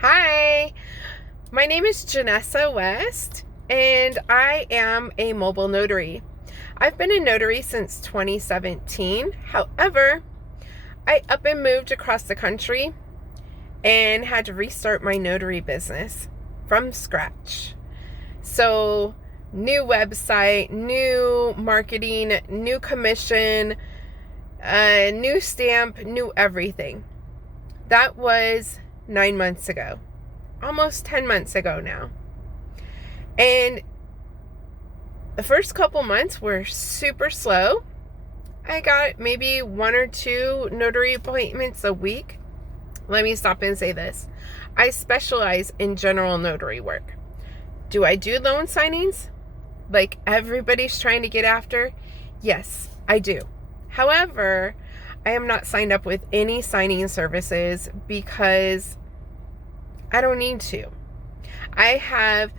Hi, my name is Janessa West, and I am a mobile notary. I've been a notary since 2017. However, I up and moved across the country and had to restart my notary business from scratch. So, new website, new marketing, new commission, new stamp, new everything. That was 9 months ago. Almost 10 months ago now. And the first couple months were super slow. I got maybe 1 or 2 notary appointments a week. Let me stop and say this. I specialize in general notary work. Do I do loan signings like everybody's trying to get after? Yes, I do. However, I am not signed up with any signing services because I don't need to. I have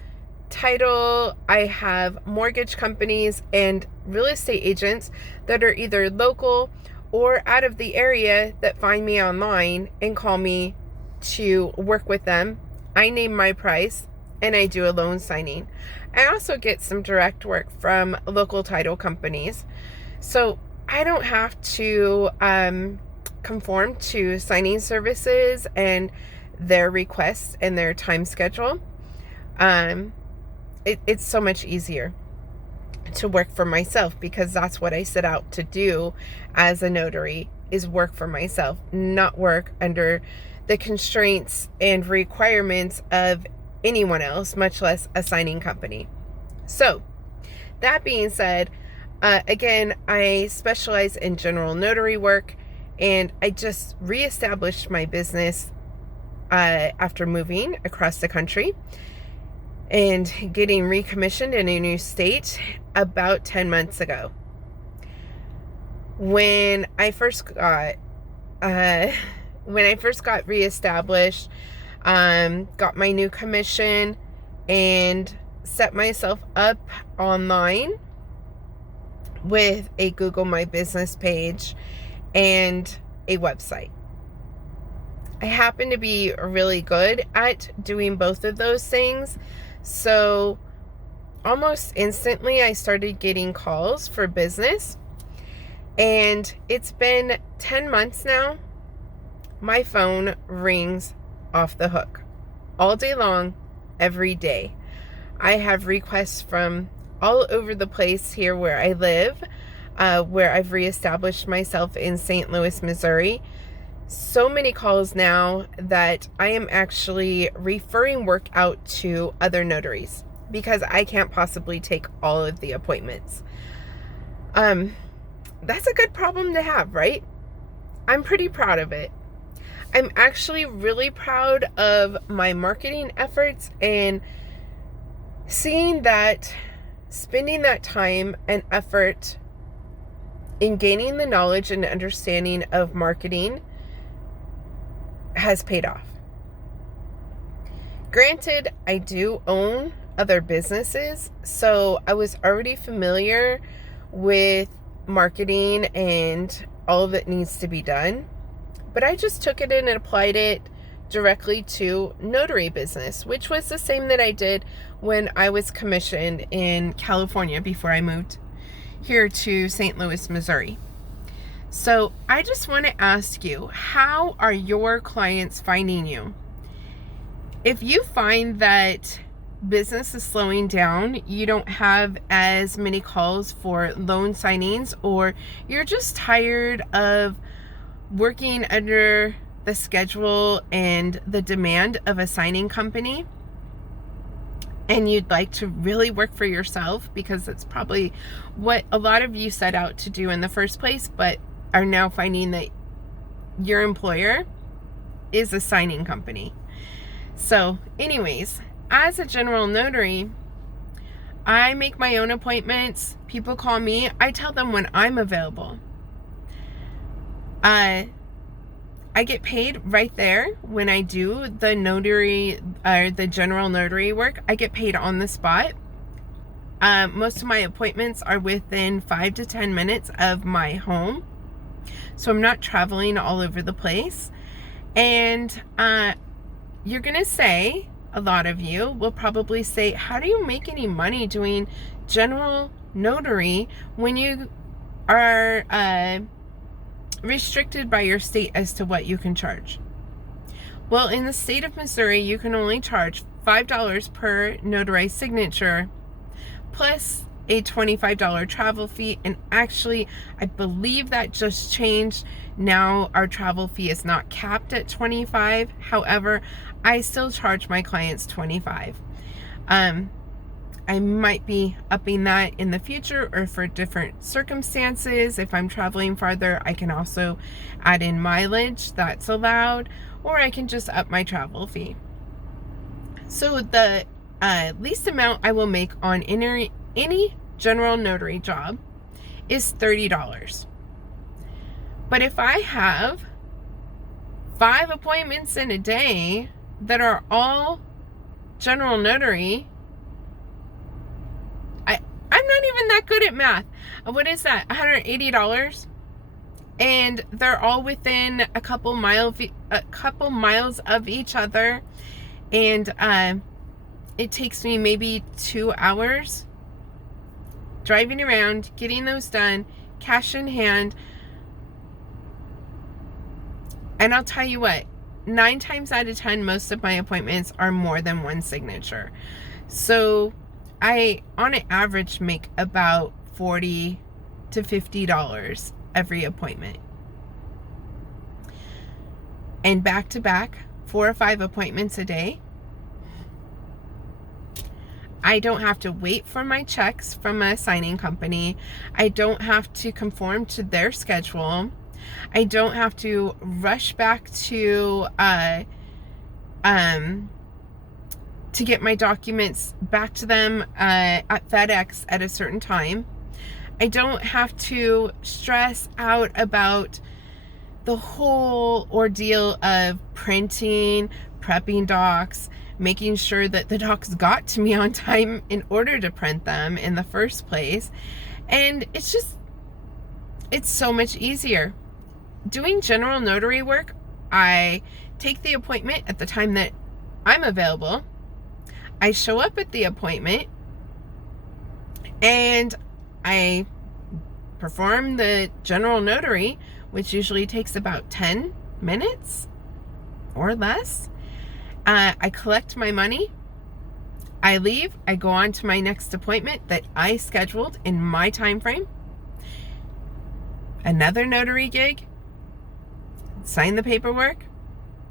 title, I have mortgage companies and real estate agents that are either local or out of the area that find me online and call me to work with them. I name my price and I do a loan signing. I also get some direct work from local title companies. So I don't have to conform to signing services and their requests and their time schedule. It's so much easier to work for myself because that's what I set out to do as a notary, is work for myself, not work under the constraints and requirements of anyone else, much less a signing company. So that being said, again, I specialize in general notary work, and I just reestablished my business after moving across the country and getting recommissioned in a new state about 10 months ago. When I first got reestablished, got my new commission and set myself up online with a Google My Business page and a website. I happen to be really good at doing both of those things. So almost instantly I started getting calls for business. And it's been 10 months now. My phone rings off the hook all day long, every day. I have requests from all over the place here where I live, where I've reestablished myself in St. Louis, Missouri. So many calls now that I am actually referring work out to other notaries because I can't possibly take all of the appointments. That's a good problem to have, right? I'm pretty proud of it. I'm actually really proud of my marketing efforts and seeing that spending that time and effort in gaining the knowledge and understanding of marketing has paid off. Granted, I do own other businesses, so I was already familiar with marketing and all of it needs to be done. But I just took it and applied it directly to notary business, which was the same that I did when I was commissioned in California before I moved here to St. Louis, Missouri. So I just want to ask you, how are your clients finding you? If you find that business is slowing down, you don't have as many calls for loan signings, or you're just tired of working under the schedule and the demand of a signing company, and you'd like to really work for yourself, because that's probably what a lot of you set out to do in the first place, but are now finding that your employer is a signing company. So anyways, as a general notary, I make my own appointments. People call me. I tell them when I'm available. I get paid right there when I do the notary or the general notary work. I get paid on the spot. Most of my appointments are within 5 to 10 minutes of my home, so I'm not traveling all over the place. And you're going to say, a lot of you will probably say, how do you make any money doing general notary when you are restricted by your state as to what you can charge? Well, in the state of Missouri, you can only charge $5 per notarized signature, plus a $25 travel fee. And actually, I believe that just changed. Now our travel fee is not capped at $25. However, I still charge my clients $25. I might be upping that in the future, or for different circumstances. If I'm traveling farther, I can also add in mileage, that's allowed, or I can just up my travel fee. So the least amount I will make on any general notary job is $30. But if I have 5 appointments in a day that are all general notary, I'm not even that good at math. What is that? $180? And they're all within a couple miles of each other. And it takes me maybe 2 hours driving around, getting those done, cash in hand. And I'll tell you what, 9 times out of 10, most of my appointments are more than one signature. So I, on an average, make about $40 to $50 every appointment. And back to back, 4 or 5 appointments a day. I don't have to wait for my checks from a signing company. I don't have to conform to their schedule. I don't have to rush back to get my documents back to them at FedEx at a certain time. I don't have to stress out about the whole ordeal of printing, prepping docs, making sure that the docs got to me on time in order to print them in the first place. And it's so much easier. Doing general notary work, I take the appointment at the time that I'm available. I show up at the appointment and I perform the general notary, which usually takes about 10 minutes or less. I collect my money. I leave. I go on to my next appointment that I scheduled in my time frame. Another notary gig. Sign the paperwork.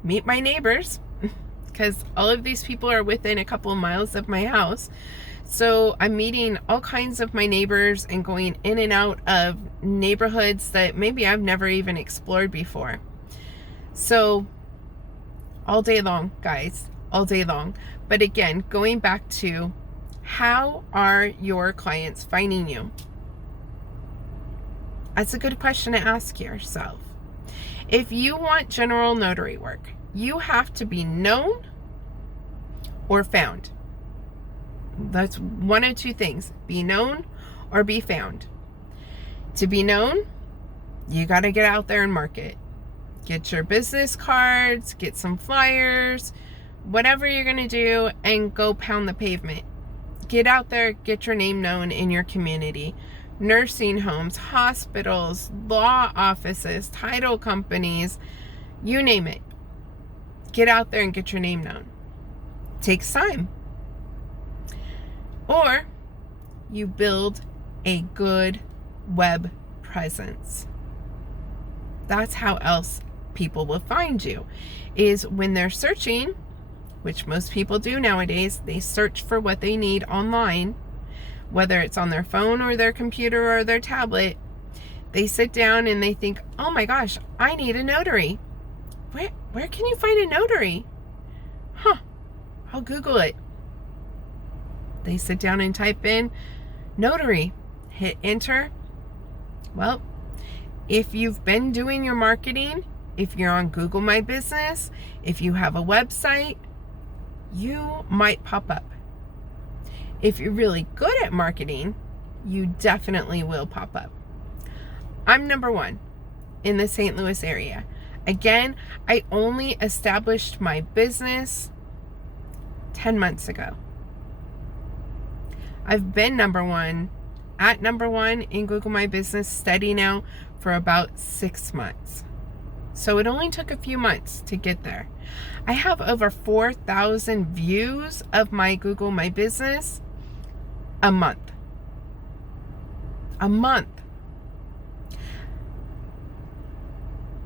Meet my neighbors, because all of these people are within a couple of miles of my house. So I'm meeting all kinds of my neighbors and going in and out of neighborhoods that maybe I've never even explored before. So all day long, guys, all day long. But again, going back to, how are your clients finding you? That's a good question to ask yourself. If you want general notary work, you have to be known or found. That's one of two things: be known or be found. To be known, you got to get out there and market. Get your business cards, get some flyers, whatever you're going to do, and go pound the pavement. Get out there, get your name known in your community. Nursing homes, hospitals, law offices, title companies, you name it. Get out there and get your name known. It takes time. Or you build a good web presence. That's how else people will find you, is when they're searching, which most people do nowadays. They search for what they need online, whether it's on their phone or their computer or their tablet. They sit down and they think, oh my gosh, I need a notary. Where can you find a notary? I'll Google it. They sit down and type in notary, hit enter. Well, if you've been doing your marketing, if you're on Google My Business, if you have a website, you might pop up. If you're really good at marketing, you definitely will pop up. I'm number 1 in the St. Louis area. Again, I only established my business 10 months ago. I've been number one in Google My Business steady now for about 6 months. So it only took a few months to get there. I have over 4,000 views of my Google My Business a month. A month.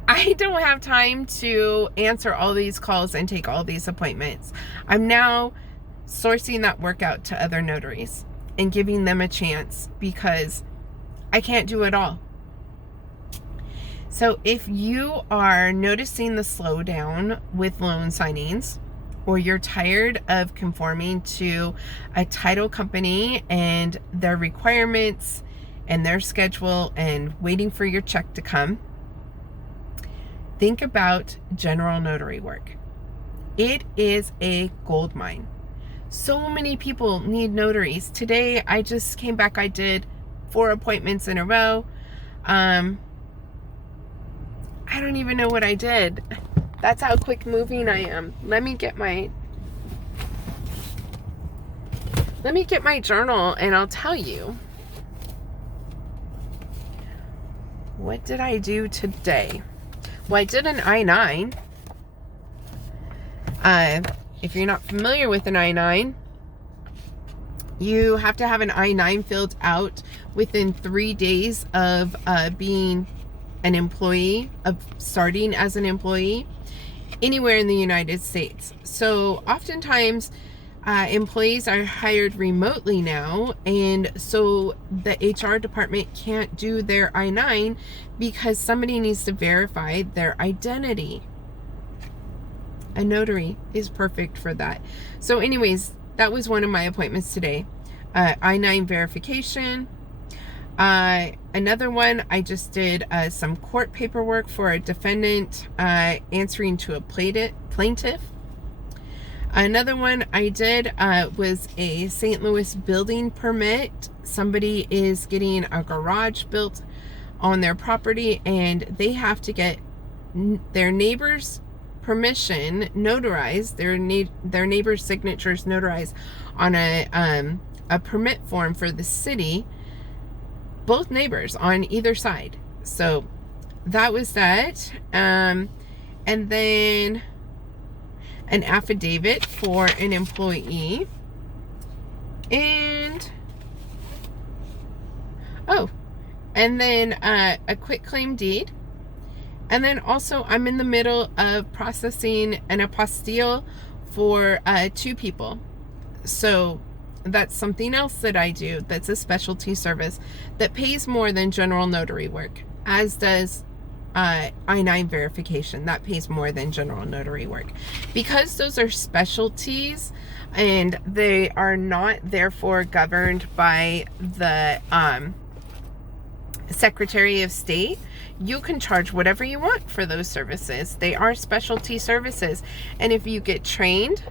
I don't have time to answer all these calls and take all these appointments. I'm now sourcing that work out to other notaries and giving them a chance because I can't do it all. So if you are noticing the slowdown with loan signings, or you're tired of conforming to a title company and their requirements and their schedule and waiting for your check to come, think about general notary work. It is a gold mine. So many people need notaries. Today, I just came back. I did 4 appointments in a row. I don't even know what I did. That's how quick moving I am. Let me get my journal and I'll tell you. What did I do today? Well, I did an I-9. If you're not familiar with an I-9, you have to have an I-9 filled out within 3 days of being an employee, of starting as an employee anywhere in the United States. So oftentimes employees are hired remotely now, and so the HR department can't do their I-9 because somebody needs to verify their identity. A notary is perfect for that. So anyways, that was one of my appointments today. I-9 verification. Another one, I just did some court paperwork for a defendant answering to a plaintiff. Another one I did was a St. Louis building permit. Somebody is getting a garage built on their property and they have to get their neighbor's permission notarized, their neighbor's signatures notarized on a permit form for the city, both neighbors on either side. So that was that. And then an affidavit for an employee. And then a quitclaim deed. And then also I'm in the middle of processing an apostille for 2 people. So that's something else that I do that's a specialty service that pays more than general notary work, as does I-9 verification. That pays more than general notary work. Because those are specialties and they are not therefore governed by the Secretary of State, you can charge whatever you want for those services. They are specialty services. And if you get trained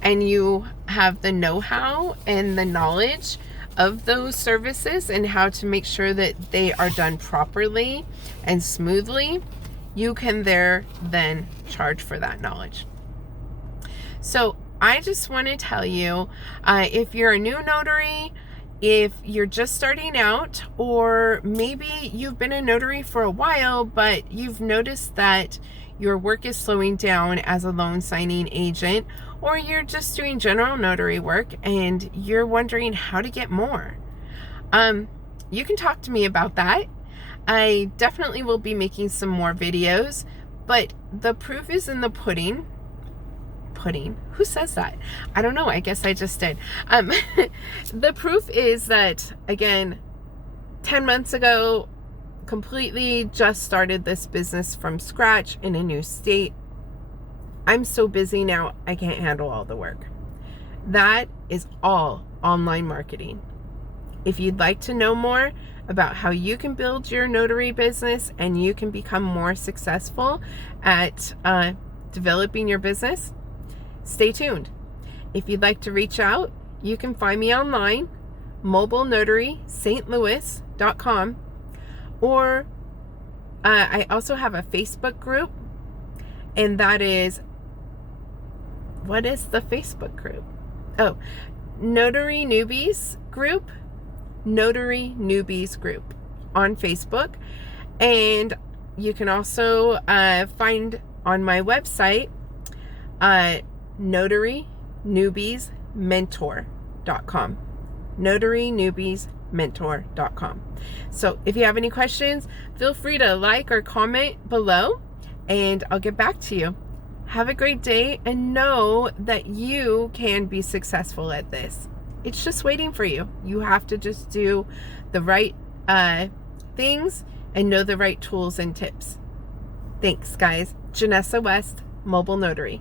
and you have the know-how and the knowledge of those services and how to make sure that they are done properly and smoothly, you can then charge for that knowledge. So I just want to tell you, if you're a new notary, if you're just starting out, or maybe you've been a notary for a while, but you've noticed that your work is slowing down as a loan signing agent, or you're just doing general notary work and you're wondering how to get more, you can talk to me about that. I definitely will be making some more videos, but the proof is in the pudding. Who says that? I don't know. I guess I just did. The proof is that, again, 10 months ago, completely just started this business from scratch in a new state. I'm so busy now, I can't handle all the work. That is all online marketing. If you'd like to know more about how you can build your notary business and you can become more successful at developing your business, stay tuned. If you'd like to reach out, you can find me online, mobileNotarySt.Louis.com, or I also have a Facebook group And that is, what is the Facebook group? Oh, Notary Newbies Group. Notary Newbies Group on Facebook. And you can also find on my website, notarynewbiesmentor.com. notarynewbiesmentor.com. So if you have any questions, feel free to like or comment below, and I'll get back to you. Have a great day, and know that you can be successful at this. It's just waiting for you. You have to just do the right things and know the right tools and tips. Thanks, guys. Janessa West, Mobile Notary.